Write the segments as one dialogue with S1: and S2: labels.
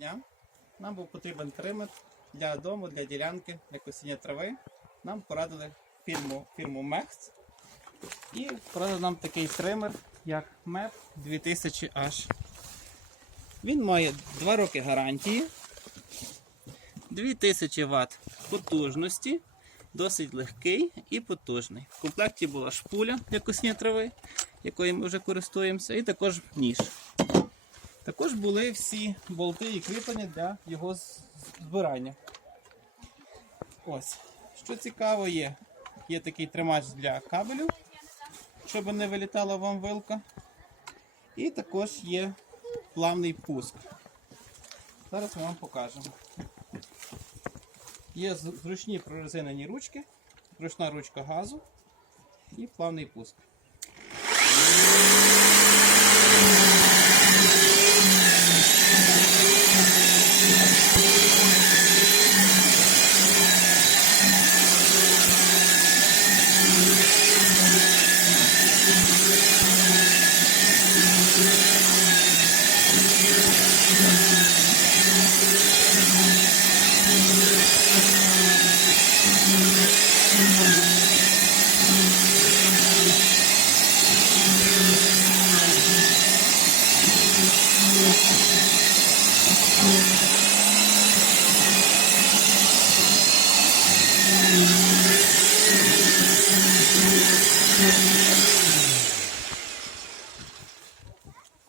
S1: дня. Нам був потрібен тример для дому, для ділянки, для косіння трави. Нам порадили фірму, фірму Мехц. І порадили нам такий тример, як MEP 2000H. Він має 2 роки гарантії, 2000 Вт потужності, досить легкий і потужний. В комплекті була шпуля для косіння трави, якою ми вже користуємося, і також ніж. Також були всі болти і кріплення для його збирання. Ось. Що цікаво є, є такий тримач для кабелю, щоб не вилітала вам вилка. І також є плавний пуск. Зараз ми вам покажемо. Є зручні прорезинені ручки, ручна ручка газу і плавний пуск.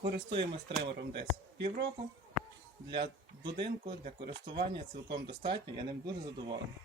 S1: Користуємось тревором десь півроку. Для будинку, для користування цілком достатньо, я ним дуже задоволений.